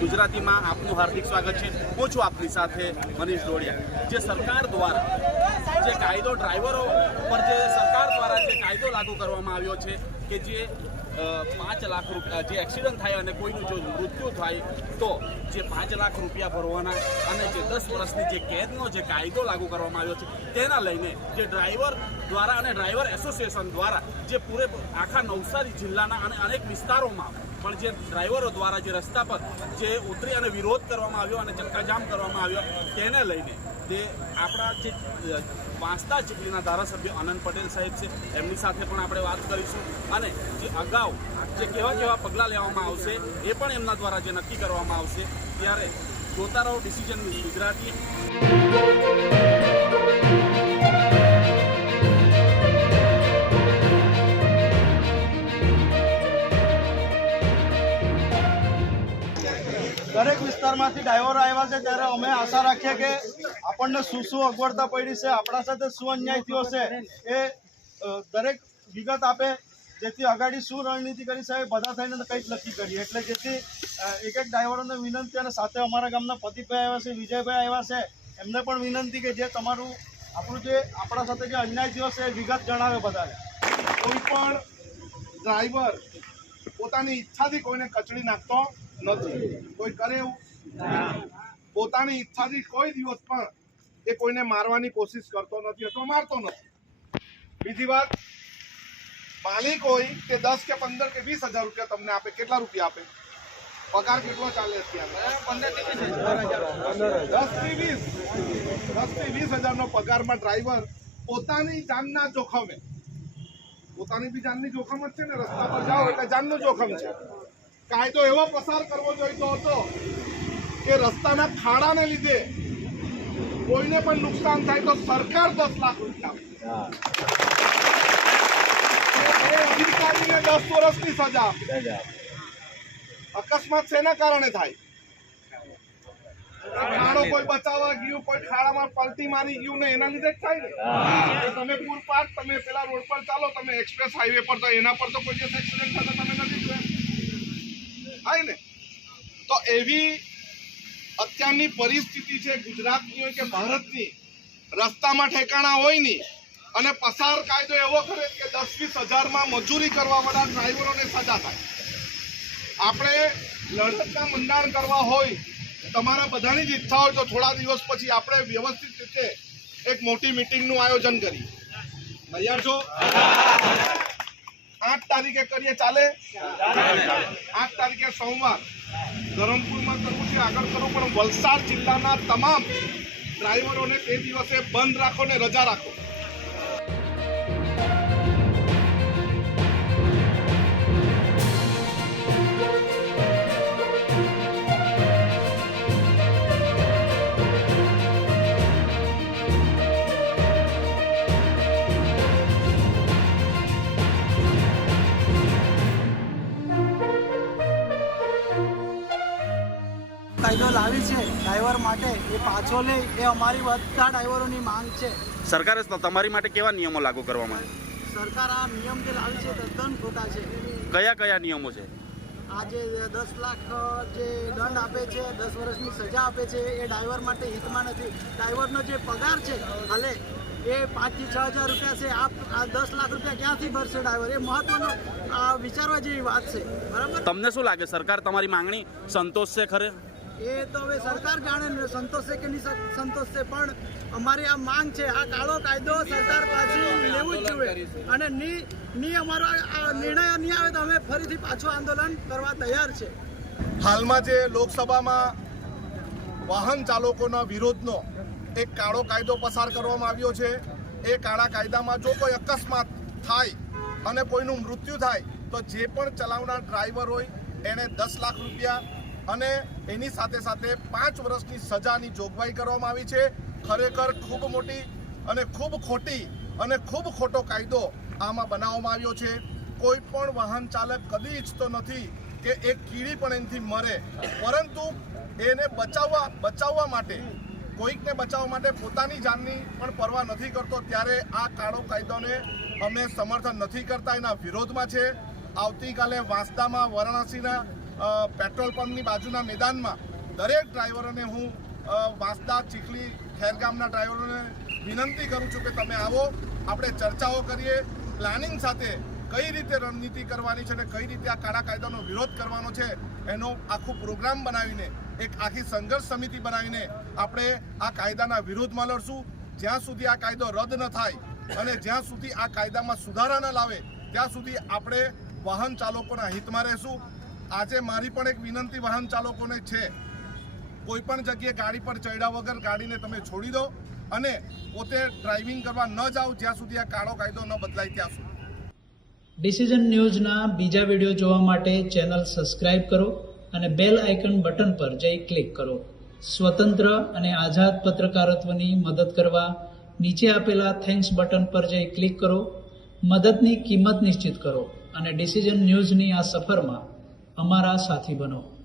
ગુજરાતીમાં આપનું હાર્દિક સ્વાગત છે. હું છું આપની સાથે મનીષ ડોડિયા. જે સરકાર દ્વારા જે કાયદો ડ્રાઈવરો પર જે સરકાર દ્વારા જે કાયદો લાગુ કરવામાં આવ્યો છે કે જે પાંચ લાખ રૂપિયા જે એક્સિડન્ટ થાય અને કોઈનું જો મૃત્યુ થાય, તો જે પાંચ લાખ રૂપિયા ભરવાના અને જે દસ વર્ષની જે કેદનો જે કાયદો લાગુ કરવામાં આવ્યો છે, તેના લઈને જે ડ્રાઈવર દ્વારા અને ડ્રાઈવર એસોસિએશન દ્વારા જે પૂરે આખા નવસારી જિલ્લાના અને અનેક વિસ્તારોમાં પણ જે ડ્રાઈવરો દ્વારા જે રસ્તા પર જે ઉતરી અને વિરોધ કરવામાં આવ્યો અને ચક્કાજામ કરવામાં આવ્યો, તેને લઈને તે આપણા જે વાંસદા ચીખલીના ધારાસભ્ય આનંદ પટેલ સાહેબ છે, એમની સાથે પણ આપણે વાત કરીશું. અને જે અગાઉ જે કેવા કેવા પગલાં લેવામાં આવશે, એ પણ એમના દ્વારા જે નક્કી કરવામાં આવશે. ત્યારે જોતા રહો ડિસિઝન ગુજરાતી દરેક વિસ્તારમાંથી ડ્રાઈવરો આવ્યા છે ત્યારે અમે આશા રાખીએ કે આપણને શું શું અગવડતા પડી છે, આપણા સાથે શું અન્યાય થયો છે, એ દરેક વિગત આપે. જેથી અગાડી શું રણનીતિ કરી છે બધા થઈને કંઈક નક્કી કરીએ. એટલે જેથી એક એક ડ્રાઈવરોને વિનંતી અને સાથે અમારા ગામના પતિભાઈ આવ્યા છે, વિજયભાઈ આવ્યા છે, એમને પણ વિનંતી કે જે તમારું, આપણું જે, આપણા સાથે જે અન્યાય થયો છે, એ વિગત જણાવે બધાને. કોઈ પણ ડ્રાઈવર પોતાની ઈચ્છાથી કોઈને કચડી નાખતો નથી. કોઈ કરે એવું? પોતાની ઈચ્છાથી કોઈ દિવસ પણ એ કોઈને મારવાની કોશિશ કરતો નથી અથવા મારતો નથી. બીજી વાત માલિક હોય તે દસ કે પંદર કે વીસ હજાર રૂપિયા તમને આપે. કેટલા રૂપિયા આપે? પગાર કેટલો ચાલે અત્યારે? દસથી વીસ. દસથી વીસ હજારનો પગારમાં ડ્રાઈવર પોતાની જાનના જોખમે. પોતાની બી જાનની જોખમ જ છે ને રસ્તા પર જાઓ એટલે જાનનું જોખમ છે. કાયદો એવો પસાર કરવો જોઈતો હતો કે રસ્તાના ખાડાને લીધે કોઈને પણ નુકસાન થાય તો સરકાર દસ લાખ રૂપિયા અધિકારીને દસ વર્ષની સજા અકસ્માત શેના કારણે થાય? ખાડો કોઈ બચાવવા ગયું કોઈ ખાડામાં પલટી મારી ગયું ને એના લીધે જ થાય ને? તમે તમે પૂરપાટ તમે પેલા રોડ પર ચાલો તમે એક્સપ્રેસ હાઈવે પર તો એના પર તો કોઈ દિવસ એક્સિડન્ટ થતા થાય ને, તો એવી અત્યારની પરિસ્થિતિ છે ગુજરાતની હોય કે ભારતની, રસ્તામાં ઠેકાણા હોય નહીં. અને પસાર કાયદો એવો કરે કે દસ વીસ હજારમાં મજૂરી કરવા વાળા ડ્રાઈવરોને સજા થાય. આપણે લડતના મંડાણ કરવા હોય, તમારા બધાની જ ઈચ્છા હોય તો થોડા દિવસ પછી આપણે વ્યવસ્થિત રીતે એક મોટી મીટિંગનું આયોજન કરીએ. તૈયાર છો? આઠ તારીખે કરીએ, ચાલે? આઠ તારીખે સોમવાર. ધરમપુરમાં કરવું છે આગળ કરવું પણ વલસાડ જિલ્લાના તમામ ડ્રાઈવરોને તે દિવસે બંધ રાખો ને રજા રાખો. લાવી છે ડ્રાઈવર માટે એ પાછો લે એ અમારી બધા ડ્રાઈવરોની માંગ છે. સરકારે તમારી માટે કેવા નિયમો લાગુ કરવામાં આવે સરકાર આ નિયમ જે લાવી છે તદ્દન ખોટા છે. કયા કયા નિયમો છે? આ જે દસ લાખ જે દંડ આપે છે દસ વર્ષની સજા આપે છે એ ડ્રાઈવર માટે હિતમાં નથી. ડ્રાઈવરનો જે પગાર છે હાલે એ પાંચથી છ હજાર રૂપિયા છે આ આ દસ લાખ રૂપિયા ક્યાંથી ભરશે ડ્રાઈવર? એ મહત્વનો વિચારવા જેવી વાત છે. બરાબર? તમને શું લાગે સરકાર તમારી માંગણી સંતોષ છે ખરે? એ તો હવે સરકાર જાણે સંતોષે કે નહીં સં- સંતોષ છે, પણ અમારી આ માંગ છે, આ કાળો કાયદો સરકાર પાછી લેવું જ જોઈએ. અને ની ની અમારો આ નિર્ણય નહીં આવે તો અમે ફરીથી પાછું આંદોલન કરવા તૈયાર છે. હાલમાં જે લોકસભામાં વાહન ચાલકોના વિરોધનો એક કાળો કાયદો પસાર કરવામાં આવ્યો છે, એ કાળા કાયદામાં જો કોઈ અકસ્માત થાય અને કોઈનું મૃત્યુ થાય, તો જે પણ ચલાવનાર ડ્રાઈવર હોય એણે દસ લાખ રૂપિયા અને એની સાથે સાથે પાંચ વર્ષની સજાની જોગવાઈ કરવામાં આવી છે. ખરેખર ખૂબ મોટી અને ખૂબ ખોટી અને ખૂબ ખોટો કાયદો આમાં બનાવવામાં આવ્યો છે. કોઈ પણ વાહન ચાલક કદી ઈચ્છતો નથી કે એક કીડી પણ એનાથી મરે. પરંતુ એને બચાવવા બચાવવા માટે, કોઈકને બચાવવા માટે પોતાની જાનની પણ પરવા નથી કરતો. ત્યારે આ કાળો કાયદોને અમે સમર્થન નથી કરતા. એના વિરોધમાં છે. આવતીકાલે વાંસદામાં, વારાણસીના પેટ્રોલ પંપની બાજુના મેદાનમાં દરેક ડ્રાઈવરોને હું વાંસદા, ચીખલી, ખેરગામના ડ્રાઈવરોને વિનંતી કરું છું કે તમે આવો, આપણે ચર્ચાઓ કરીએ, પ્લાનિંગ સાથે કઈ રીતે રણનીતિ કરવાની છે અને કઈ રીતે આ કાળા કાયદાનો વિરોધ કરવાનો છે, એનો આખો પ્રોગ્રામ બનાવીને, એક આખી સંઘર્ષ સમિતિ બનાવીને આપણે આ કાયદાના વિરોધમાં લડશું. જ્યાં સુધી આ કાયદો રદ ન થાય અને જ્યાં સુધી આ કાયદામાં સુધારા ન લાવે, ત્યાં સુધી આપણે વાહન ચાલકોના હિતમાં રહેશું. આજે મારી પણ એક વિનંતી વાહન ચાલકોને છે, કોઈ પણ જગ્યાએ ગાડી પર ચડ્યા વગર ગાડીને તમે છોડી દો અને પોતે ડ્રાઇવિંગ કરવા ન જાઓ જ્યાં સુધી આ કાળો કાયદો ન બદલાય ત્યાં સુધી. ડિસિઝન ન્યૂઝના બીજા વીડિયો જોવા માટે ચેનલ સબસ્ક્રાઇબ કરો અને બેલ આઇકન બટન પર જઈ ક્લિક કરો. સ્વતંત્ર અને આઝાદ પત્રકારત્વની મદદ કરવા નીચે આપેલા થેન્ક્સ બટન પર જઈ ક્લિક કરો. મદદની કિંમત નિશ્ચિત કરો અને ડિસિઝન ન્યૂઝની આ સફરમાં અમારા સાથી બનો.